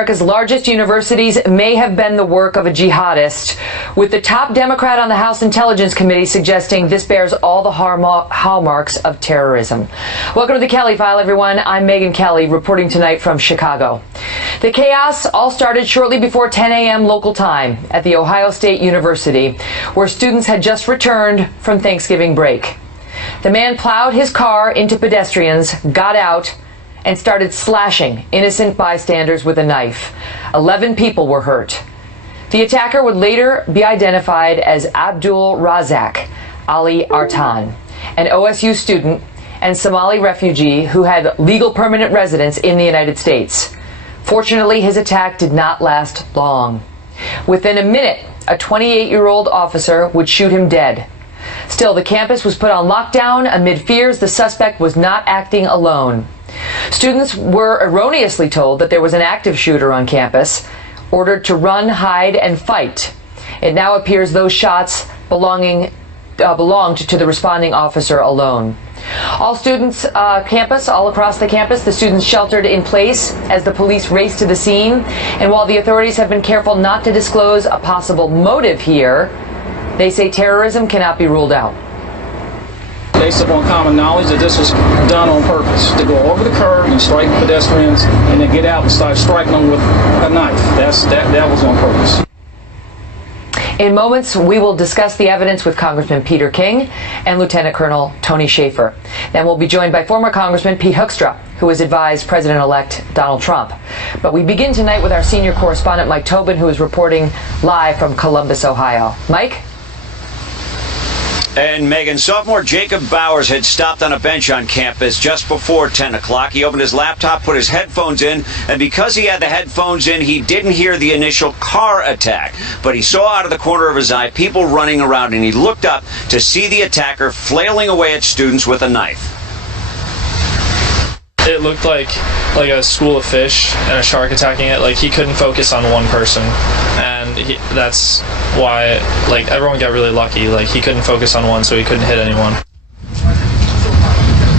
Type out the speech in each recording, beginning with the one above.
America's largest universities may have been the work of a jihadist, with the top Democrat on the House Intelligence Committee suggesting this bears all the hallmarks of terrorism. Welcome to the Kelly File, everyone. I'm Megyn Kelly, reporting tonight from Chicago. The chaos all started shortly before 10 a.m. local time at The Ohio State University, where students had just returned from Thanksgiving break. The man plowed his car into pedestrians, got out, and started slashing innocent bystanders with a knife. 11 people were hurt. The attacker would later be identified as Abdul Razak Ali Artan, an OSU student and Somali refugee who had legal permanent residence in the United States. Fortunately, his attack did not last long. Within a minute, a 28-year-old officer would shoot him dead. Still, the campus was put on lockdown amid fears the suspect was not acting alone. Students were erroneously told that there was an active shooter on campus, ordered to run, hide, and fight. It now appears those shots belonged to the responding officer alone. All across the campus, the students sheltered in place as the police raced to the scene. And while the authorities have been careful not to disclose a possible motive here, they say terrorism cannot be ruled out. Based upon common knowledge that this was done on purpose, to go over the curb and strike pedestrians and then get out and start striking them with a knife. That was on purpose. In moments, we will discuss the evidence with Congressman Peter King and Lieutenant Colonel Tony Shaffer. Then we'll be joined by former Congressman Pete Hoekstra, who has advised President-elect Donald Trump. But we begin tonight with our senior correspondent, Mike Tobin, who is reporting live from Columbus, Ohio. Mike? And Megyn, sophomore Jacob Bowers had stopped on a bench on campus just before 10 o'clock. He opened his laptop, put his headphones in, and because he had the headphones in, he didn't hear the initial car attack. But he saw out of the corner of his eye people running around, and he looked up to see the attacker flailing away at students with a knife. It looked like a school of fish and a shark attacking it. Like, he couldn't focus on one person, and that's why everyone got really lucky. Like, he couldn't focus on one, so he couldn't hit anyone.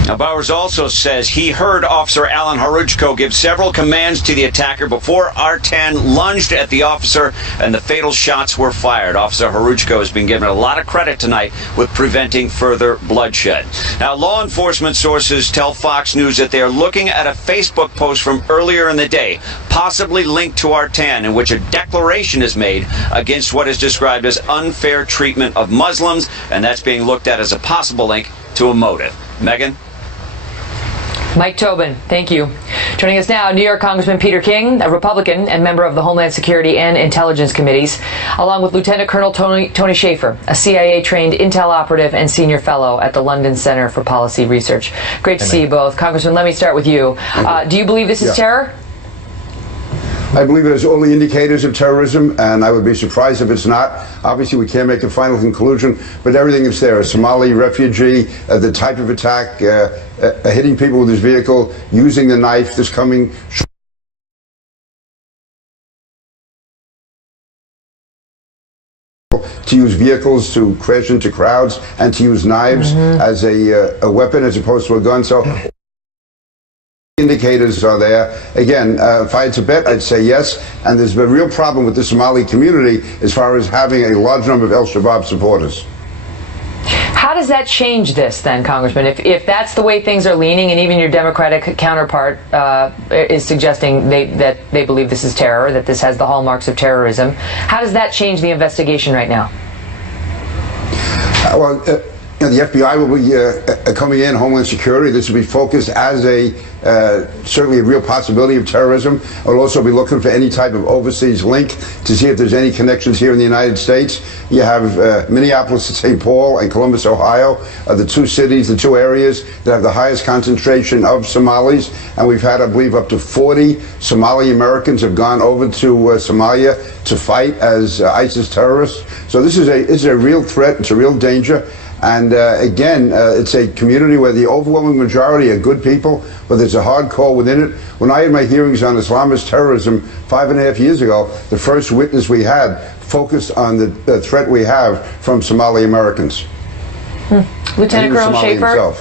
Now, Bowers also says he heard Officer Alan Harujko give several commands to the attacker before Artan lunged at the officer and the fatal shots were fired. Officer Harujko has been given a lot of credit tonight with preventing further bloodshed. Now, law enforcement sources tell Fox News that they are looking at a Facebook post from earlier in the day, possibly linked to Artan, in which a declaration is made against what is described as unfair treatment of Muslims, and that's being looked at as a possible link to a motive. Megyn? Mike Tobin, thank you. Joining us now, New York Congressman Peter King, a Republican and member of the Homeland Security and Intelligence Committees, along with Lieutenant Colonel Tony Shaffer, a CIA-trained intel operative and senior fellow at the London Center for Policy Research. Great to see you both. Congressman, let me start with you. Do you believe this is terror? I believe it has all the indicators of terrorism, and I would be surprised if it's not. Obviously, we can't make a final conclusion, but everything is there. A Somali refugee, the type of attack, hitting people with his vehicle, using the knife, this coming... to use vehicles to crash into crowds and to use knives as a weapon as opposed to a gun. So indicators are there. Again, if I had to bet, I'd say yes. And there's been a real problem with the Somali community as far as having a large number of El-Shabaab supporters. How does that change this then, Congressman? If that's the way things are leaning, and even your Democratic counterpart is suggesting that they believe this is terror, that this has the hallmarks of terrorism, how does that change the investigation right now? The FBI will be coming in, Homeland Security. This will be focused as certainly a real possibility of terrorism. We'll also be looking for any type of overseas link to see if there's any connections here in the United States. You have Minneapolis, St. Paul, and Columbus, Ohio, the two cities, the two areas that have the highest concentration of Somalis. And we've had, I believe, up to 40 Somali Americans have gone over to Somalia to fight as ISIS terrorists. So this is a real threat. It's a real danger. And again, it's a community where the overwhelming majority are good people, but there's a hardcore within it. When I had my hearings on Islamist terrorism 5.5 years ago, the first witness we had focused on the threat we have from Somali Americans. Lieutenant Colonel Shaffer,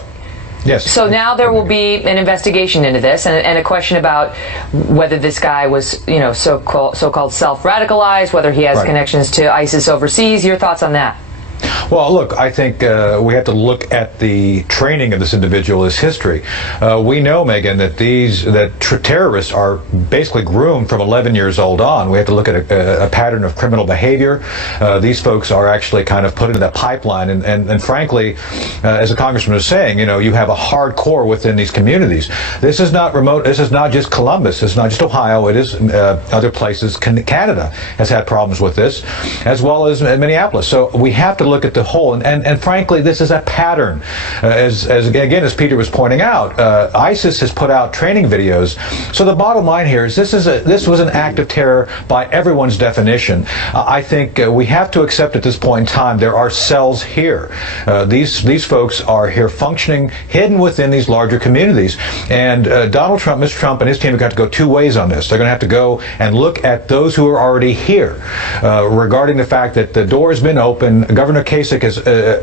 Yes. So now there will be an investigation into this, and a question about whether this guy was, you know, so-called self-radicalized, whether he has connections to ISIS overseas. Your thoughts on that? Well, look, I think we have to look at the training of this individual as history. We know, Megyn, that terrorists are basically groomed from 11 years old on. We have to look at a pattern of criminal behavior. These folks are actually kind of put into that pipeline, and frankly, as the congressman was saying, you know, you have a hardcore within these communities. This is not remote. This is not just Columbus. It's not just Ohio. It is other places. Canada has had problems with this, as well as Minneapolis. So we have to look at the whole, and frankly, this is a pattern. As Peter was pointing out, ISIS has put out training videos. So the bottom line here is this was an act of terror by everyone's definition. I think we have to accept at this point in time there are cells here. These folks are here functioning, hidden within these larger communities. And Donald Trump, Mr. Trump, and his team have got to go two ways on this. They're going to have to go and look at those who are already here, regarding the fact that the door has been open. Governor Kasich has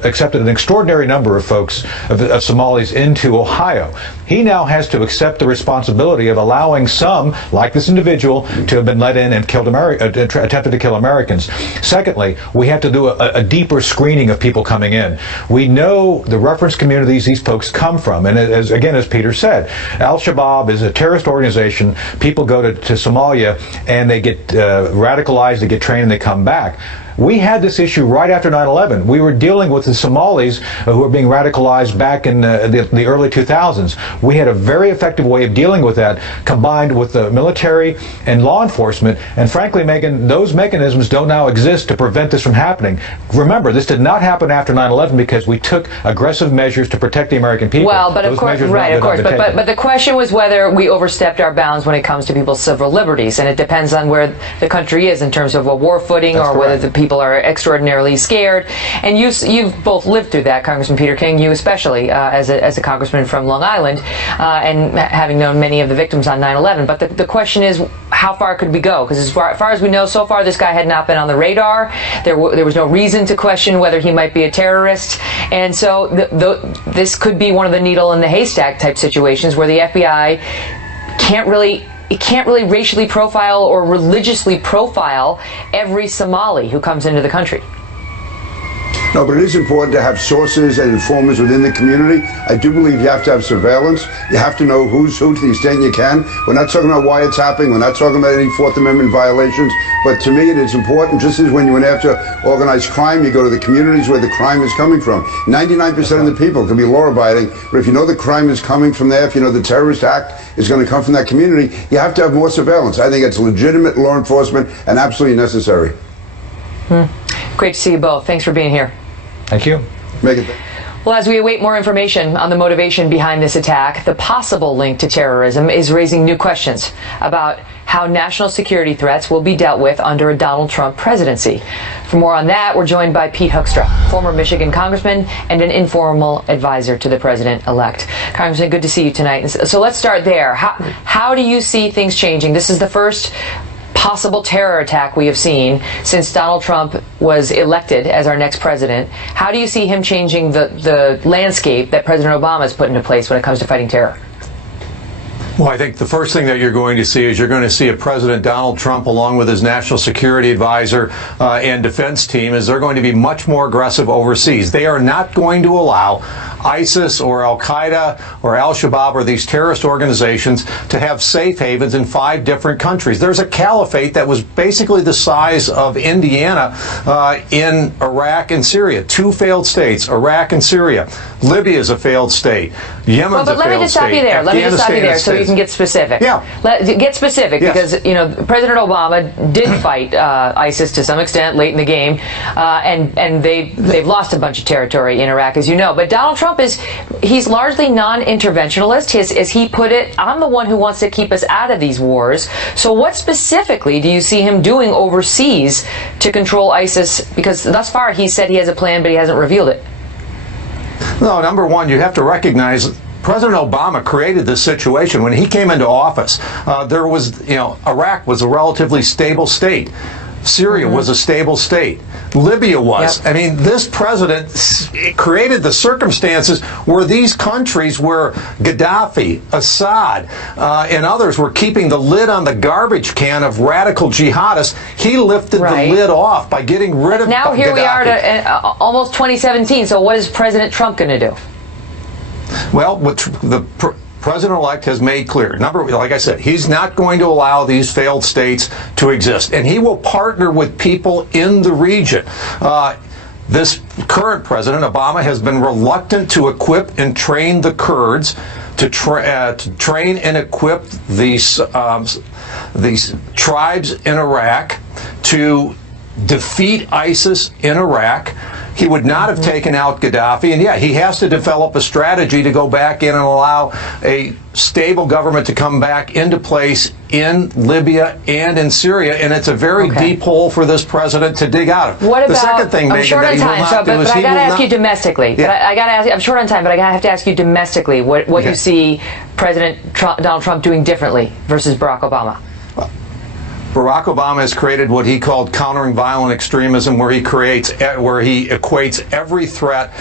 accepted an extraordinary number of folks, of Somalis, into Ohio. He now has to accept the responsibility of allowing some, like this individual, to have been let in and attempted to kill Americans. Secondly, we have to do a deeper screening of people coming in. We know the reference communities these folks come from, and as Peter said, Al-Shabaab is a terrorist organization. People go to Somalia and they get radicalized, they get trained, and they come back. We had this issue right after 9/11. We were dealing with the Somalis who were being radicalized back in the early 2000s. We had a very effective way of dealing with that, combined with the military and law enforcement. And frankly, Megyn, those mechanisms don't now exist to prevent this from happening. Remember, this did not happen after 9/11 because we took aggressive measures to protect the American people. Well, but of course, but the question was whether we overstepped our bounds when it comes to people's civil liberties, and it depends on where the country is in terms of a war footing. That's or correct. Whether the people are extraordinarily scared. And you've both lived through that, Congressman Peter King, you especially, as a congressman from Long Island, and having known many of the victims on 9/11. But the question is, how far could we go? Because as far as we know, so far this guy had not been on the radar. There was no reason to question whether he might be a terrorist. And so this could be one of the needle in the haystack type situations where the FBI can't really racially profile or religiously profile every Somali who comes into the country. No, but it is important to have sources and informers within the community. I do believe you have to have surveillance. You have to know who's who to the extent you can. We're not talking about wiretapping. We're not talking about any Fourth Amendment violations. But to me, it is important, just as when you went after organized crime, you go to the communities where the crime is coming from. 99% of the people can be law-abiding, but if you know the crime is coming from there, if you know the terrorist act is going to come from that community, you have to have more surveillance. I think it's legitimate law enforcement and absolutely necessary. Great to see you both. Thanks for being here. Thank you. Megyn. Well, as we await more information on the motivation behind this attack, the possible link to terrorism is raising new questions about how national security threats will be dealt with under a Donald Trump presidency. For more on that, we're joined by Pete Hoekstra, former Michigan congressman and an informal advisor to the president-elect. Congressman, good to see you tonight. So let's start there. How do you see things changing? This is the first possible terror attack we have seen since Donald Trump was elected as our next president. How do you see him changing the landscape that President Obama has put into place when it comes to fighting terror? Well, I think the first thing that you're going to see is you're going to see a President Donald Trump, along with his national security advisor and defense team, is they're going to be much more aggressive overseas. They are not going to allow ISIS or Al-Qaeda or Al-Shabaab or these terrorist organizations to have safe havens in 5 different countries. There's a caliphate that was basically the size of Indiana in Iraq and Syria. 2 failed states, Iraq and Syria. Libya is a failed state. Yemen's a failed state. Let me just stop you there. Let me just stop you there so you can get specific. Yeah. Get specific, yes. Because, you know, President Obama did fight ISIS to some extent late in the game, and they've lost a bunch of territory in Iraq, as you know. But Donald Trump he's largely non-interventionalist. As he put it, I'm the one who wants to keep us out of these wars. So what specifically do you see him doing overseas to control ISIS? Because thus far he said he has a plan, but he hasn't revealed it. No, number one, you have to recognize President Obama created this situation. When he came into office, Iraq was a relatively stable state. Syria was a stable state. Libya was. Yep. I mean, this president created the circumstances where these countries where Gaddafi, Assad, and others were keeping the lid on the garbage can of radical jihadists. He lifted the lid off by getting rid of Now here Gaddafi. we are to almost 2017. So what is President Trump going to do? Well, what the President-elect has made clear, like I said, he's not going to allow these failed states to exist, and he will partner with people in the region. This current president, Obama, has been reluctant to equip and train the Kurds, to train and equip these tribes in Iraq, to defeat ISIS in Iraq. He would not have taken out Gaddafi, and he has to develop a strategy to go back in and allow a stable government to come back into place in Libya and in Syria, and it's a very deep hole for this president to dig out of. What about, the second thing, I'm Megyn, short that on he will time, not do but is I he got to will ask not- you domestically. Yeah. But I got to ask you, I'm short on time, but I have to ask you domestically what you see President Donald Trump doing differently versus Barack Obama. Barack Obama has created what he called countering violent extremism, where he equates every threat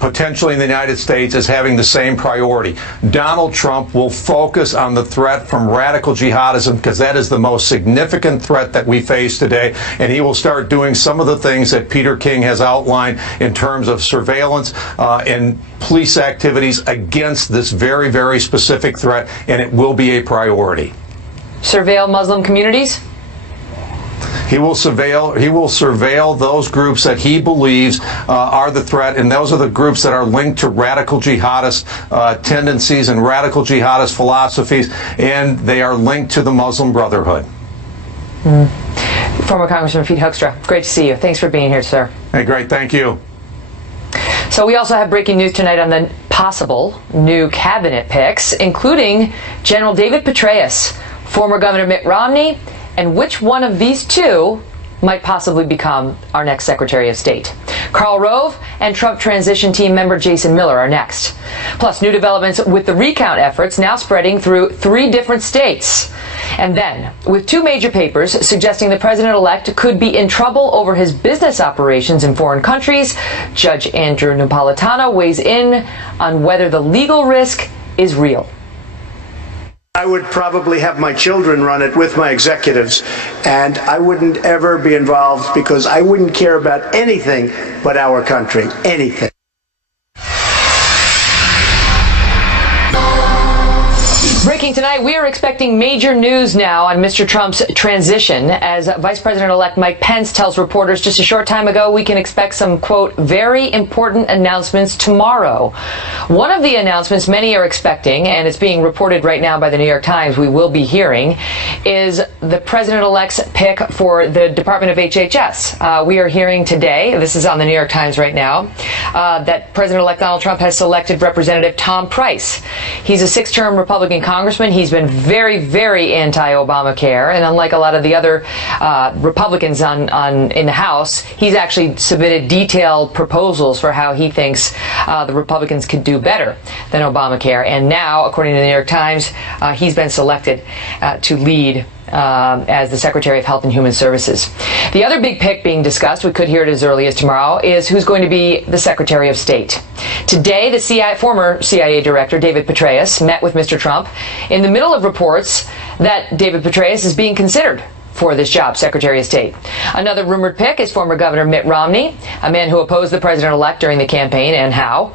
potentially in the United States as having the same priority. Donald Trump will focus on the threat from radical jihadism because that is the most significant threat that we face today, and he will start doing some of the things that Peter King has outlined in terms of surveillance and police activities against this very, very specific threat, and it will be a priority. Surveil Muslim communities? He will surveil those groups that he believes are the threat, and those are the groups that are linked to radical jihadist tendencies and radical jihadist philosophies, and they are linked to the Muslim Brotherhood. Former Congressman Pete Hoekstra, great to see you. Thanks for being here, sir. Hey, great. Thank you. So we also have breaking news tonight on the possible new cabinet picks, including General David Petraeus, former Governor Mitt Romney, and which one of these two might possibly become our next Secretary of State. Karl Rove and Trump transition team member Jason Miller are next. Plus, new developments with the recount efforts now spreading through 3 different states. And then, with 2 major papers suggesting the president-elect could be in trouble over his business operations in foreign countries, Judge Andrew Napolitano weighs in on whether the legal risk is real. I would probably have my children run it with my executives, and I wouldn't ever be involved because I wouldn't care about anything but our country, anything. Breaking tonight, we are expecting major news now on Mr. Trump's transition as Vice President-elect Mike Pence tells reporters just a short time ago we can expect some, quote, very important announcements tomorrow. One of the announcements many are expecting, and it's being reported right now by the New York Times, we will be hearing, is the President-elect's pick for the Department of HHS. We are hearing today, this is on the New York Times right now, that President-elect Donald Trump has selected Representative Tom Price. He's a 6-term Republican congressman. He's been very, very anti-Obamacare, and unlike a lot of the other Republicans in the House, he's actually submitted detailed proposals for how he thinks the Republicans could do better than Obamacare. And now, according to the New York Times, he's been selected to lead as the Secretary of Health and Human Services. The other big pick being discussed, we could hear it as early as tomorrow, is who's going to be the Secretary of State. Today, the former CIA Director, David Petraeus, met with Mr. Trump in the middle of reports that David Petraeus is being considered for this job, Secretary of State. Another rumored pick is former Governor Mitt Romney, a man who opposed the president-elect during the campaign, and how.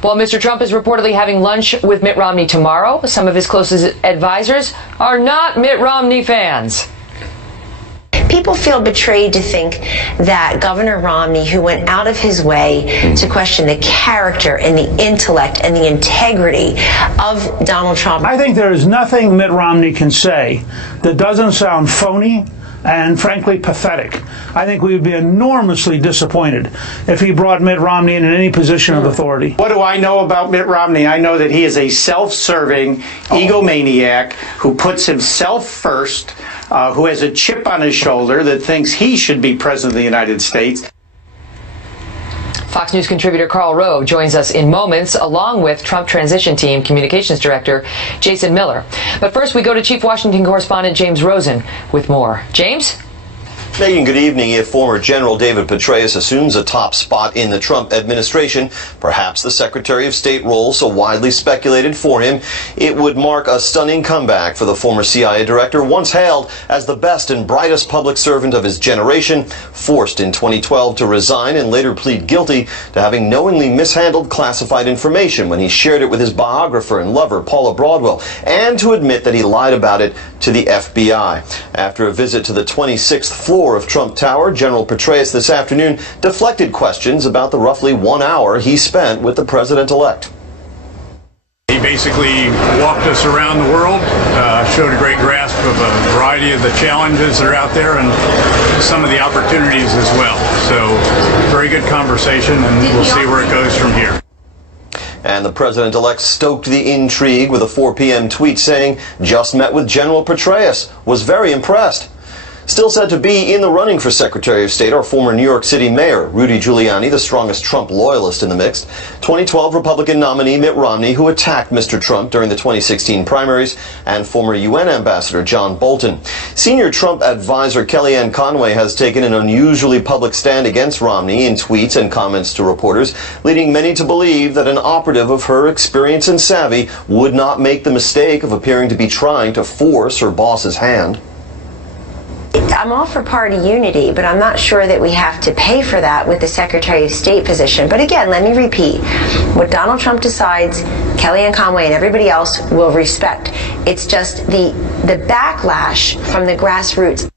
While Mr. Trump is reportedly having lunch with Mitt Romney tomorrow, some of his closest advisors are not Mitt Romney fans. People feel betrayed to think that Governor Romney, who went out of his way to question the character and the intellect and the integrity of Donald Trump. I think there is nothing Mitt Romney can say that doesn't sound phony and frankly pathetic. I think we would be enormously disappointed if he brought Mitt Romney in any position of authority. What do I know about Mitt Romney? I know that he is a self-serving egomaniac who puts himself first, who has a chip on his shoulder that thinks he should be president of the United States. Fox News contributor Karl Rove joins us in moments, along with Trump Transition Team Communications Director Jason Miller. But first, we go to Chief Washington Correspondent James Rosen with more. James? Megyn, good evening. If former General David Petraeus assumes a top spot in the Trump administration, perhaps the Secretary of State role so widely speculated for him, it would mark a stunning comeback for the former CIA director, once hailed as the best and brightest public servant of his generation, forced in 2012 to resign and later plead guilty to having knowingly mishandled classified information when he shared it with his biographer and lover, Paula Broadwell, and to admit that he lied about it to the FBI. After a visit to the 26th floor of Trump Tower, General Petraeus this afternoon deflected questions about the roughly 1 hour he spent with the president-elect. He basically walked us around the world, showed a great grasp of a variety of the challenges that are out there and some of the opportunities as well. So, very good conversation, and we'll see where it goes from here. And the president-elect stoked the intrigue with a 4 p.m. tweet saying, "Just met with General Petraeus, was very impressed." Still said to be in the running for Secretary of State are former New York City Mayor Rudy Giuliani, the strongest Trump loyalist in the mix, 2012 Republican nominee Mitt Romney, who attacked Mr. Trump during the 2016 primaries, and former UN Ambassador John Bolton. Senior Trump advisor Kellyanne Conway has taken an unusually public stand against Romney in tweets and comments to reporters, leading many to believe that an operative of her experience and savvy would not make the mistake of appearing to be trying to force her boss's hand. I'm all for party unity, but I'm not sure that we have to pay for that with the Secretary of State position. But again, let me repeat, what Donald Trump decides, Kellyanne Conway and everybody else will respect. It's just the backlash from the grassroots.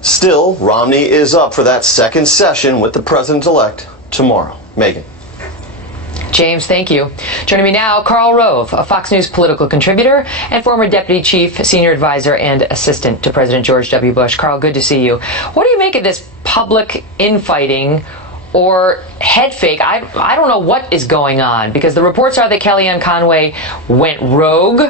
Still, Romney is up for that second session with the president-elect tomorrow. Megyn. James, thank you. Joining me now, Karl Rove, a Fox News political contributor and former deputy chief, senior advisor, and assistant to President George W. Bush. Karl, good to see you. What do you make of this public infighting or head fake? I don't know what is going on, because the reports are that Kellyanne Conway went rogue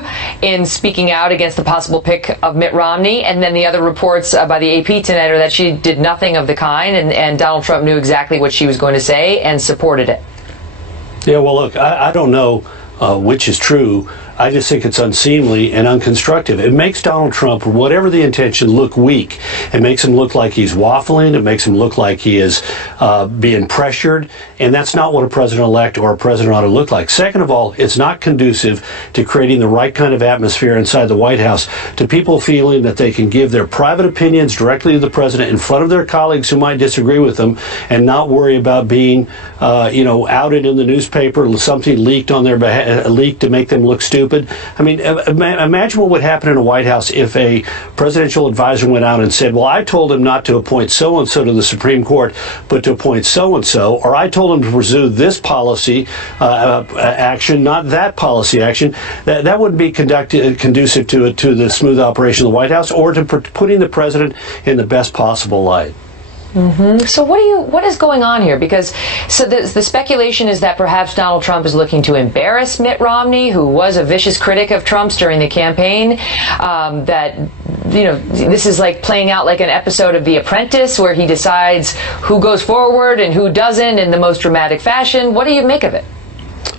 in speaking out against the possible pick of Mitt Romney, and then the other reports by the AP tonight are that she did nothing of the kind, and Donald Trump knew exactly what she was going to say and supported it. Yeah, well, look, I don't know which is true. I just think it's unseemly and unconstructive. It makes Donald Trump, whatever the intention, look weak. It makes him look like he's waffling. It makes him look like he is being pressured. And that's not what a president-elect or a president ought to look like. Second of all, it's not conducive to creating the right kind of atmosphere inside the White House to people feeling that they can give their private opinions directly to the president in front of their colleagues who might disagree with them and not worry about being, outed in the newspaper, something leaked on their leaked to make them look stupid. I mean, imagine what would happen in a White House if a presidential advisor went out and said, well, I told him not to appoint so-and-so to the Supreme Court, but to appoint so-and-so, or I told him to pursue this policy action, not that policy action. That wouldn't be conducive to the smooth operation of the White House or to putting the president in the best possible light. Mm-hmm. So what is going on here? Because the speculation is that perhaps Donald Trump is looking to embarrass Mitt Romney, who was a vicious critic of Trump's during the campaign. This is like playing out like an episode of The Apprentice, where he decides who goes forward and who doesn't in the most dramatic fashion. What do you make of it?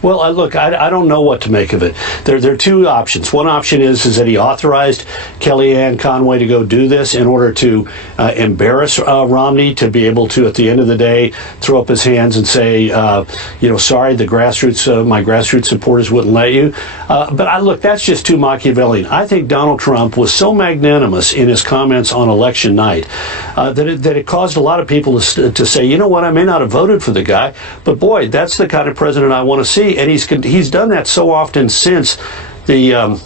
Well, look, I don't know what to make of it. There are two options. One option is that he authorized Kellyanne Conway to go do this in order to embarrass Romney, to be able to, at the end of the day, throw up his hands and say, sorry, the grassroots, my grassroots supporters wouldn't let you. But look, that's just too Machiavellian. I think Donald Trump was so magnanimous in his comments on election night that it caused a lot of people to say, you know what, I may not have voted for the guy, but boy, that's the kind of president I want to see. And he's done that so often since the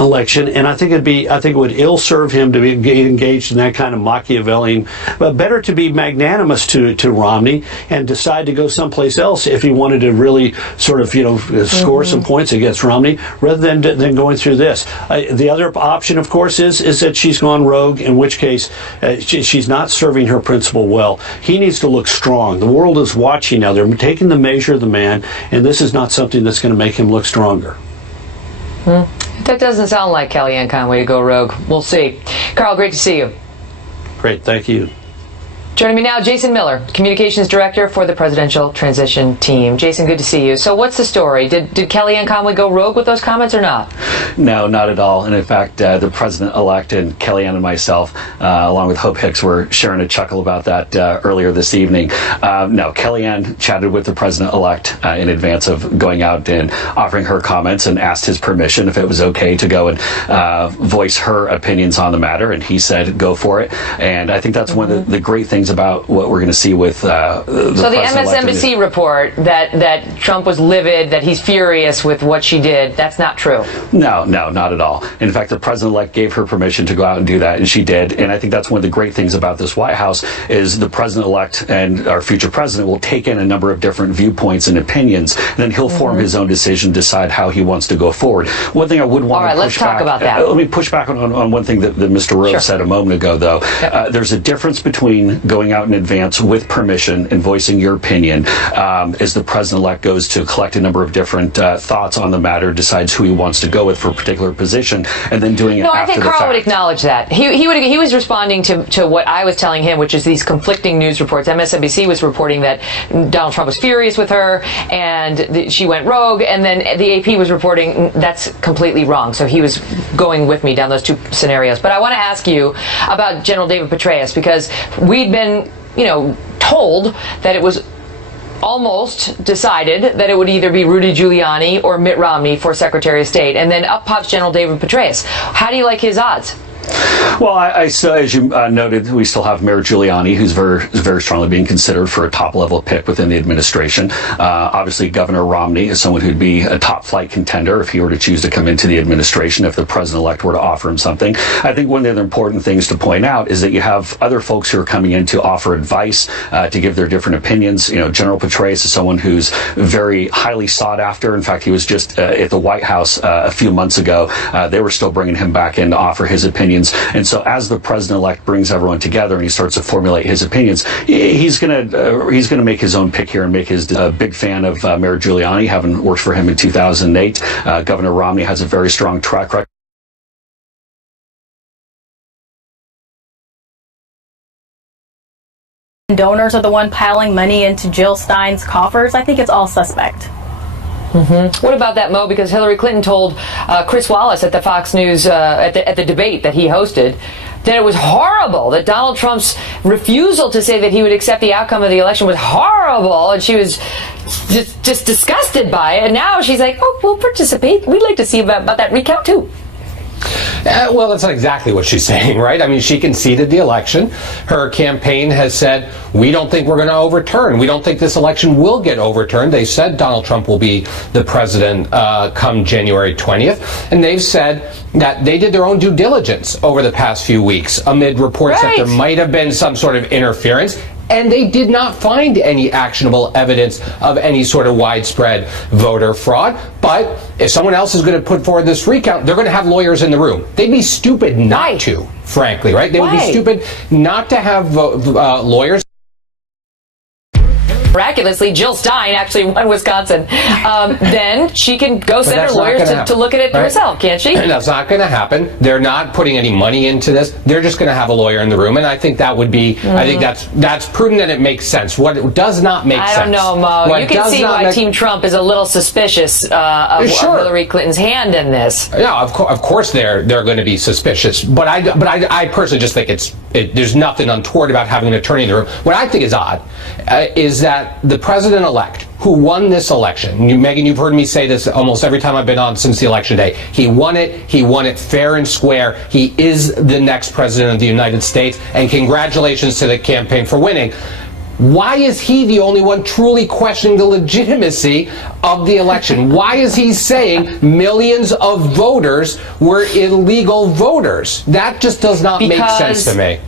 election, and I think it would ill serve him to be engaged in that kind of Machiavellian. But better to be magnanimous to Romney and decide to go someplace else if he wanted to really sort of score some points against Romney, rather than going through this. The other option, of course, is that she's gone rogue, in which case she's not serving her principal well. He needs to look strong. The world is watching now. They're taking the measure of the man, and this is not something that's going to make him look stronger. That doesn't sound like Kellyanne Conway to go rogue. We'll see. Karl, great to see you. Great, thank you. Joining me now, Jason Miller, Communications Director for the Presidential Transition Team. Jason, good to see you. So what's the story? Did Kellyanne Conway go rogue with those comments or not? No, not at all. And in fact, the President-elect and Kellyanne and myself, along with Hope Hicks, were sharing a chuckle about that earlier this evening. No, Kellyanne chatted with the President-elect in advance of going out and offering her comments and asked his permission if it was okay to go and voice her opinions on the matter. And he said, go for it. And I think that's one of the great things about what we're going to see with the So the MSNBC report that Trump was livid, that he's furious with what she did, that's not true. No, not at all. In fact, the President-elect gave her permission to go out and do that, and she did. And I think that's one of the great things about this White House is the President-elect and our future president will take in a number of different viewpoints and opinions, and then he'll form his own decision, decide how he wants to go forward. One thing I would want to push back. About that. Let me push back on one thing that Mr. Rose said a moment ago, though. Yep. There's a difference between going out in advance with permission and voicing your opinion as the President-elect goes to collect a number of different thoughts on the matter, decides who he wants to go with for a particular position, and then doing it after the fact. No, I think Carl would acknowledge that. He was responding to what I was telling him, which is these conflicting news reports. MSNBC was reporting that Donald Trump was furious with her and she went rogue, and then the AP was reporting that's completely wrong. So he was going with me down those two scenarios. But I want to ask you about General David Petraeus, because we'd been, told that it was almost decided that it would either be Rudy Giuliani or Mitt Romney for Secretary of State. And then up pops General David Petraeus. How do you like his odds? Well, I still, as you noted, we still have Mayor Giuliani, who's very strongly being considered for a top-level pick within the administration. Obviously, Governor Romney is someone who'd be a top-flight contender if he were to choose to come into the administration, if the President-elect were to offer him something. I think one of the other important things to point out is that you have other folks who are coming in to offer advice, to give their different opinions. General Petraeus is someone who's very highly sought after. In fact, he was just at the White House a few months ago. They were still bringing him back in to offer his opinions. And so as the President-elect brings everyone together and he starts to formulate his opinions, he's going to make his own pick here and make his big fan of Mayor Giuliani, having worked for him in 2008. Governor Romney has a very strong track record. Donors are the one piling money into Jill Stein's coffers. I think it's all suspect. What about that, Mo? Because Hillary Clinton told Chris Wallace at the Fox News at the debate that he hosted that it was horrible, that Donald Trump's refusal to say that he would accept the outcome of the election was horrible, and she was just disgusted by it. And now she's like, oh, we'll participate. We'd like to see about that recount too. Well, that's not exactly what she's saying, right? I mean, she conceded the election. Her campaign has said, we don't think we're going to overturn. We don't think this election will get overturned. They said Donald Trump will be the president come January 20th. And they've said that they did their own due diligence over the past few weeks amid reports that there might have been some sort of interference. And they did not find any actionable evidence of any sort of widespread voter fraud. But if someone else is going to put forward this recount, they're going to have lawyers in the room. They'd be stupid not to, frankly, right? They would be stupid not to have lawyers. Miraculously, Jill Stein actually won Wisconsin. Then she can go send her lawyers to look at it herself, can't she? That's not going to happen. They're not putting any money into this. They're just going to have a lawyer in the room, and I think that would be. I think that's prudent and it makes sense. What does not make sense? I don't know, Mo. You can see why Team Trump is a little suspicious of Hillary Clinton's hand in this. Yeah, of course they're going to be suspicious. But I personally just think there's nothing untoward about having an attorney in the room. What I think is odd is that the president-elect who won this election, Megyn, you've heard me say this almost every time I've been on since the election day, he won it fair and square. He is the next president of the United States, and congratulations to the campaign for winning. Why is he the only one truly questioning the legitimacy of the election? Why is he saying millions of voters were illegal voters? That just does not make sense to me.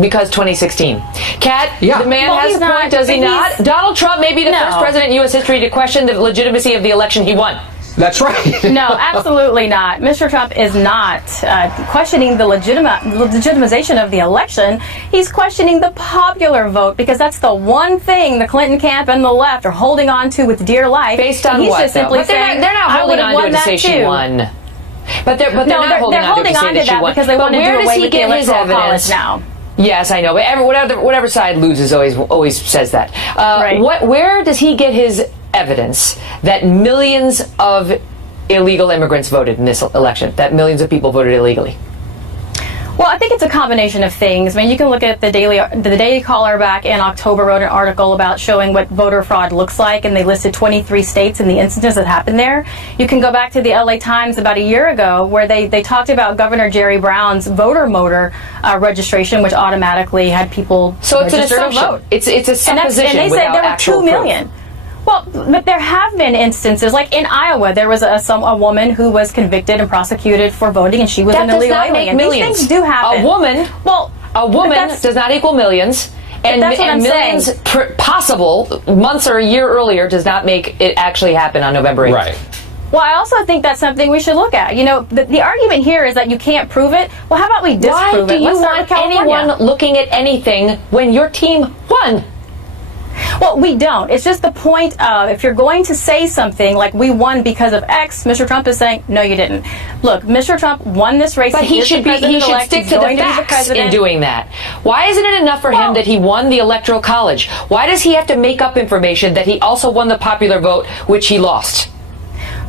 Because 2016. Kat, the man has a point, does he not? Donald Trump may be the first president in U.S. history to question the legitimacy of the election he won. That's right. No, absolutely not. Mr. Trump is not questioning the legitimization of the election. He's questioning the popular vote, because that's the one thing the Clinton camp and the left are holding on to with dear life. Based on what, just simply saying, they're not holding on to it to say she won. But they're not holding on to that because they want to do away with the electoral college now. Yes, I know. But whatever side loses always says that. Right. Where does he get his evidence that millions of illegal immigrants voted in this election? That millions of people voted illegally? Well, I think it's a combination of things. I mean, you can look at the Daily Caller back in October wrote an article about showing what voter fraud looks like, and they listed 23 states and the incidents that happened there. You can go back to the LA Times about a year ago where they talked about Governor Jerry Brown's voter motor registration, which automatically had people register to vote. It's a supposition. And they said there were 2 million. Proof. Well, but there have been instances, like in Iowa, there was a woman who was convicted and prosecuted for voting, and she was an illegal alien. These things do happen. A woman does not equal millions, and millions possible months or a year earlier does not make it actually happen on November 8th. Right. Well, I also think that's something we should look at. You know, the argument here is that you can't prove it. Well, how about we disprove it? Why do you want anyone looking at anything when your team won? Well, we don't. It's just the point of, if you're going to say something like we won because of X, Mr. Trump is saying, no, you didn't. Look, Mr. Trump won this race. But he should stick to the facts in doing that. Why isn't it enough for him that he won the Electoral College? Why does he have to make up information that he also won the popular vote, which he lost?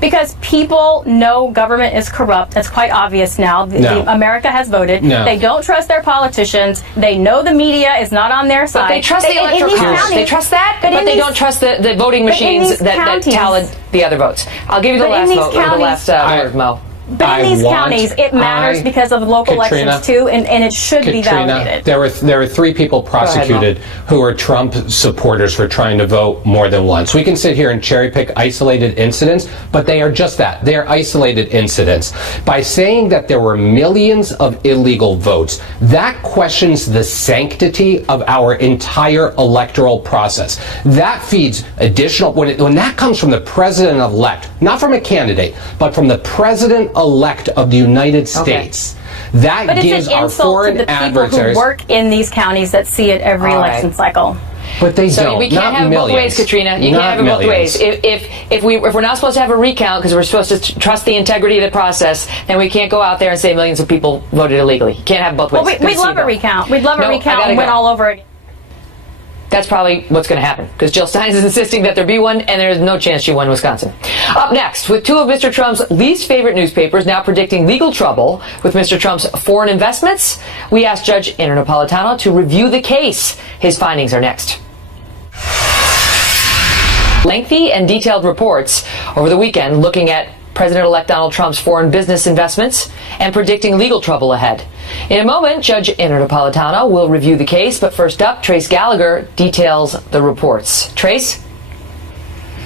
Because people know government is corrupt. It's quite obvious now. America has voted. No. They don't trust their politicians. They know the media is not on their side. But they trust the Electoral College. They trust that, but they don't trust the voting machines that tallied the other votes. I'll give you the last vote, the last word, Mo. But in these counties, it matters because of local elections too, and it should be validated. There were 3 people prosecuted who are Trump supporters for trying to vote more than once. We can sit here and cherry pick isolated incidents, but they are just that. They are isolated incidents. By saying that there were millions of illegal votes, that questions the sanctity of our entire electoral process. That feeds additional, when that comes from the president-elect, not from a candidate, but from the president-elect of the United States. That gives our foreign adversaries who work in these counties that see it every election cycle. But they so don't. we can't have it both ways, Katrina. You can't have it both ways. If we're not supposed to have a recount because we're supposed to trust the integrity of the process, then we can't go out there and say millions of people voted illegally. You can't have it both ways. Well, we'd love a recount. We'd love a recount and win all over again. That's probably what's going to happen, because Jill Stein is insisting that there be one, and there's no chance she won Wisconsin. Up next, with 2 of Mr. Trump's least favorite newspapers now predicting legal trouble with Mr. Trump's foreign investments, we asked Judge Andrew Napolitano to review the case. His findings are next. Lengthy and detailed reports over the weekend looking at President-elect Donald Trump's foreign business investments and predicting legal trouble ahead. In a moment, Judge Andrew Napolitano will review the case, but first up, Trace Gallagher details the reports. Trace?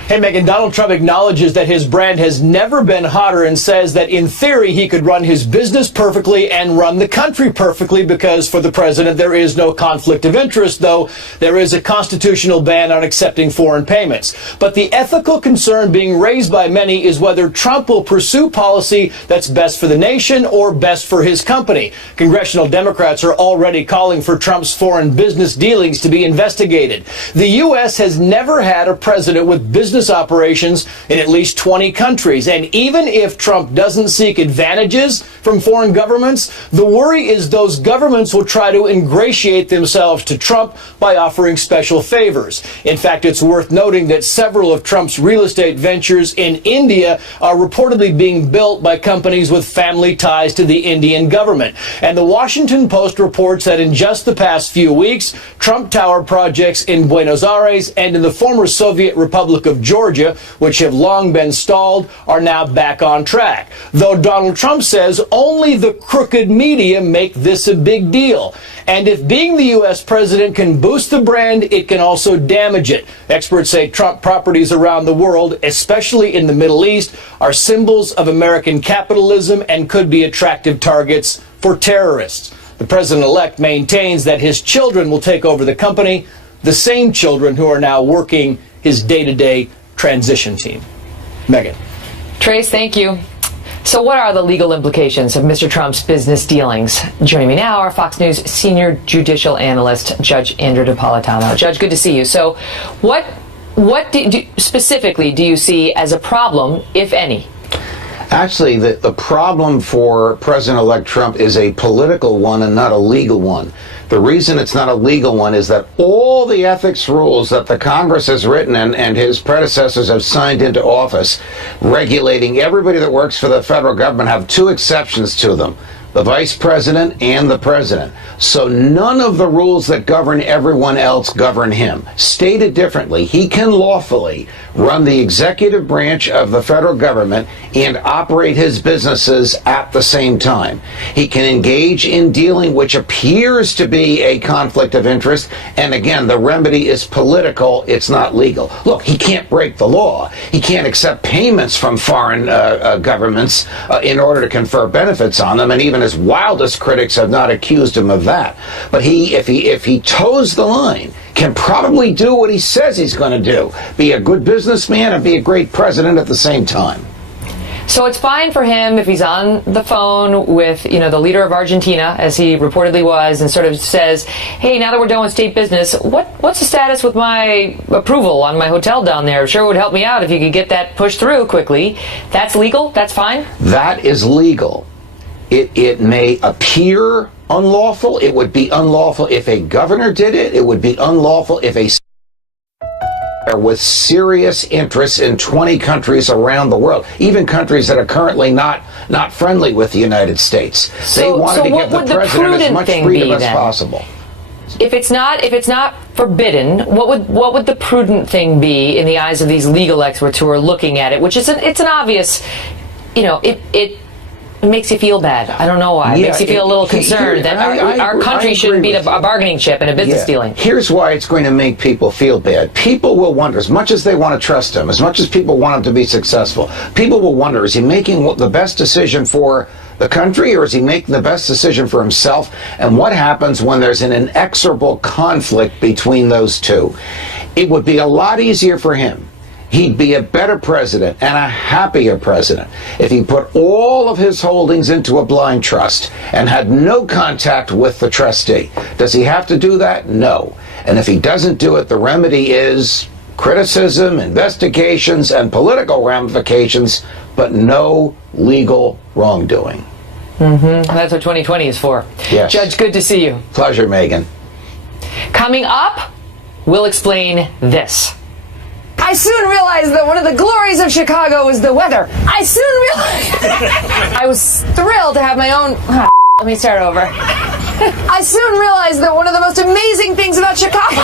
Hey, Megyn, Donald Trump acknowledges that his brand has never been hotter and says that in theory he could run his business perfectly and run the country perfectly because for the president there is no conflict of interest, though there is a constitutional ban on accepting foreign payments. But the ethical concern being raised by many is whether Trump will pursue policy that's best for the nation or best for his company. Congressional Democrats are already calling for Trump's foreign business dealings to be investigated. The U.S. has never had a president with business operations in at least 20 countries. And even if Trump doesn't seek advantages from foreign governments, the worry is those governments will try to ingratiate themselves to Trump by offering special favors. In fact, it's worth noting that several of Trump's real estate ventures in India are reportedly being built by companies with family ties to the Indian government. And the Washington Post reports that in just the past few weeks, Trump Tower projects in Buenos Aires and in the former Soviet Republic of Georgia, which have long been stalled, are now back on track. Though Donald Trump says only the crooked media make this a big deal. And if being the U.S. president can boost the brand, it can also damage it. Experts say Trump properties around the world, especially in the Middle East, are symbols of American capitalism and could be attractive targets for terrorists. The president-elect maintains that his children will take over the company, the same children who are now working his day-to-day transition team. Megyn. Trace, thank you. So what are the legal implications of Mr. Trump's business dealings? Joining me now, our Fox News senior judicial analyst, Judge Andrew Napolitano. Judge, good to see you. So what specifically do you see as a problem, if any? Actually, the problem for President-elect Trump is a political one and not a legal one. The reason it's not a legal one is that all the ethics rules that the Congress has written and his predecessors have signed into office, regulating everybody that works for the federal government, have two exceptions to them: the vice president and the president. So none of the rules that govern everyone else govern him. Stated differently, he can lawfully run the executive branch of the federal government and operate his businesses at the same time. He can engage in dealing which appears to be a conflict of interest, and again, the remedy is political, it's not legal. Look, he can't break the law. He can't accept payments from foreign governments in order to confer benefits on them, and even his wildest critics have not accused him of that. But if he toes the line, can probably do what he says he's going to do: be a good businessman and be a great president at the same time. So it's fine for him if he's on the phone with, the leader of Argentina, as he reportedly was, and sort of says, hey, now that we're done with state business, what's the status with my approval on my hotel down there? Sure would help me out if you could get that pushed through quickly. That's legal? That's fine? That is legal. It may appear unlawful. It would be unlawful if a governor did it. It would be unlawful if a with serious interests in 20 countries around the world, even countries that are currently not friendly with the United States. They wanted to give the president as much freedom as possible. If it's not forbidden, what would the prudent thing be in the eyes of these legal experts who are looking at it? Which is it's an obvious, it makes you feel bad. I don't know why. It makes you feel a little concerned that our country shouldn't be a bargaining chip in a business dealing. Here's why it's going to make people feel bad. People will wonder, as much as they want to trust him, as much as people want him to be successful, people will wonder, is he making the best decision for the country, or is he making the best decision for himself? And what happens when there's an inexorable conflict between those two? It would be a lot easier for him. He'd be a better president and a happier president if he put all of his holdings into a blind trust and had no contact with the trustee. Does he have to do that? No. And if he doesn't do it, the remedy is criticism, investigations, and political ramifications, but no legal wrongdoing. That's what 2020 is for. Yes. Judge, good to see you. Pleasure, Megyn. Coming up, we'll explain this. I soon realized that one of the glories of Chicago was the weather. I soon realized... I was thrilled to have my own... let me start over. I soon realized that one of the most amazing things about Chicago...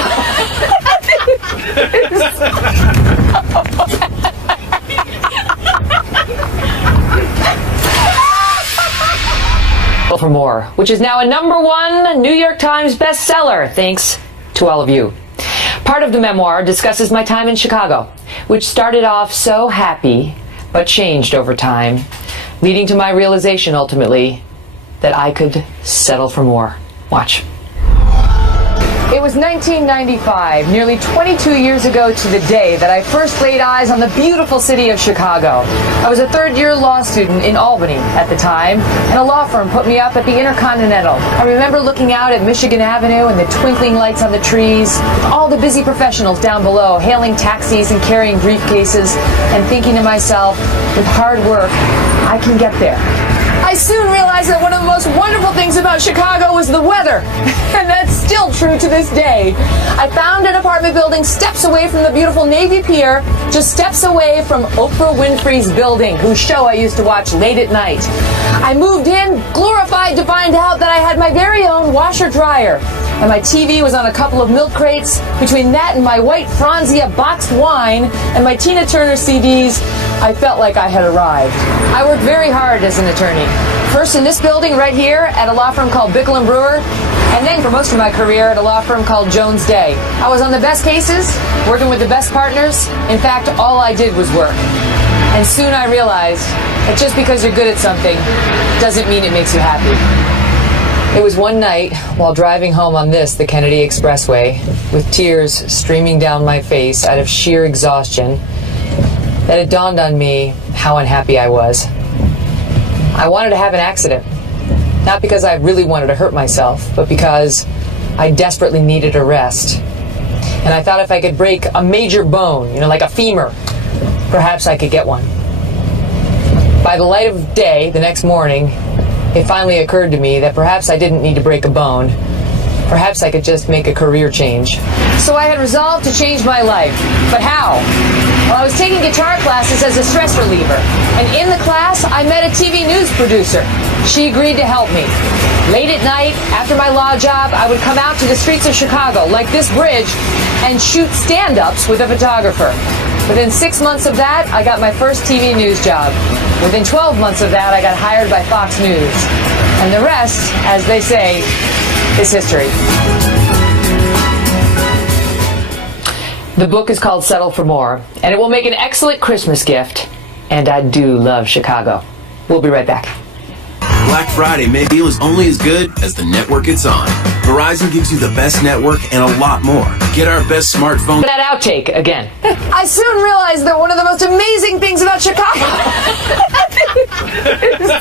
For more, which is now a #1 New York Times bestseller, thanks to all of you. Part of the memoir discusses my time in Chicago, which started off so happy, but changed over time, leading to my realization ultimately that I could settle for more. Watch. It was 1995, nearly 22 years ago to the day, that I first laid eyes on the beautiful city of Chicago. I was a third-year law student in Albany at the time, and a law firm put me up at the Intercontinental. I remember looking out at Michigan Avenue and the twinkling lights on the trees, with all the busy professionals down below hailing taxis and carrying briefcases, and thinking to myself, with hard work, I can get there. I soon realized that one of the most wonderful things about Chicago was the weather, and that's still true to this day. I found an apartment building steps away from the beautiful Navy Pier, just steps away from Oprah Winfrey's building, whose show I used to watch late at night. I moved in, glorified to find out that I had my very own washer-dryer, and my TV was on a couple of milk crates. Between that and my white Franzia boxed wine and my Tina Turner CDs, I felt like I had arrived. I worked very hard as an attorney. First in this building right here at a law firm called Bickle & Brewer, and then for most of my career at a law firm called Jones Day. I was on the best cases, working with the best partners. In fact, all I did was work. And soon I realized that just because you're good at something doesn't mean it makes you happy. It was one night while driving home on the Kennedy Expressway, with tears streaming down my face out of sheer exhaustion, that it dawned on me how unhappy I was. I wanted to have an accident, not because I really wanted to hurt myself, but because I desperately needed a rest. And I thought if I could break a major bone, like a femur, perhaps I could get one. By by the light of day the next morning, it finally occurred to me that perhaps I didn't need to break a bone. Perhaps I could just make a career change. So I had resolved to change my life. But how? Well, I was taking guitar classes as a stress reliever. And in the class, I met a TV news producer. She agreed to help me. Late at night, after my law job, I would come out to the streets of Chicago, like this bridge, and shoot stand-ups with a photographer. Within 6 months of that, I got my first TV news job. Within 12 months of that, I got hired by Fox News. And the rest, as they say, is history. The book is called Settle for More, and it will make an excellent Christmas gift. And I do love Chicago. We'll be right back. Black Friday may feel is only as good as the network it's on. Verizon gives you the best network and a lot more. Get our best smartphone. That outtake again. I soon realized that one of the most amazing things about Chicago is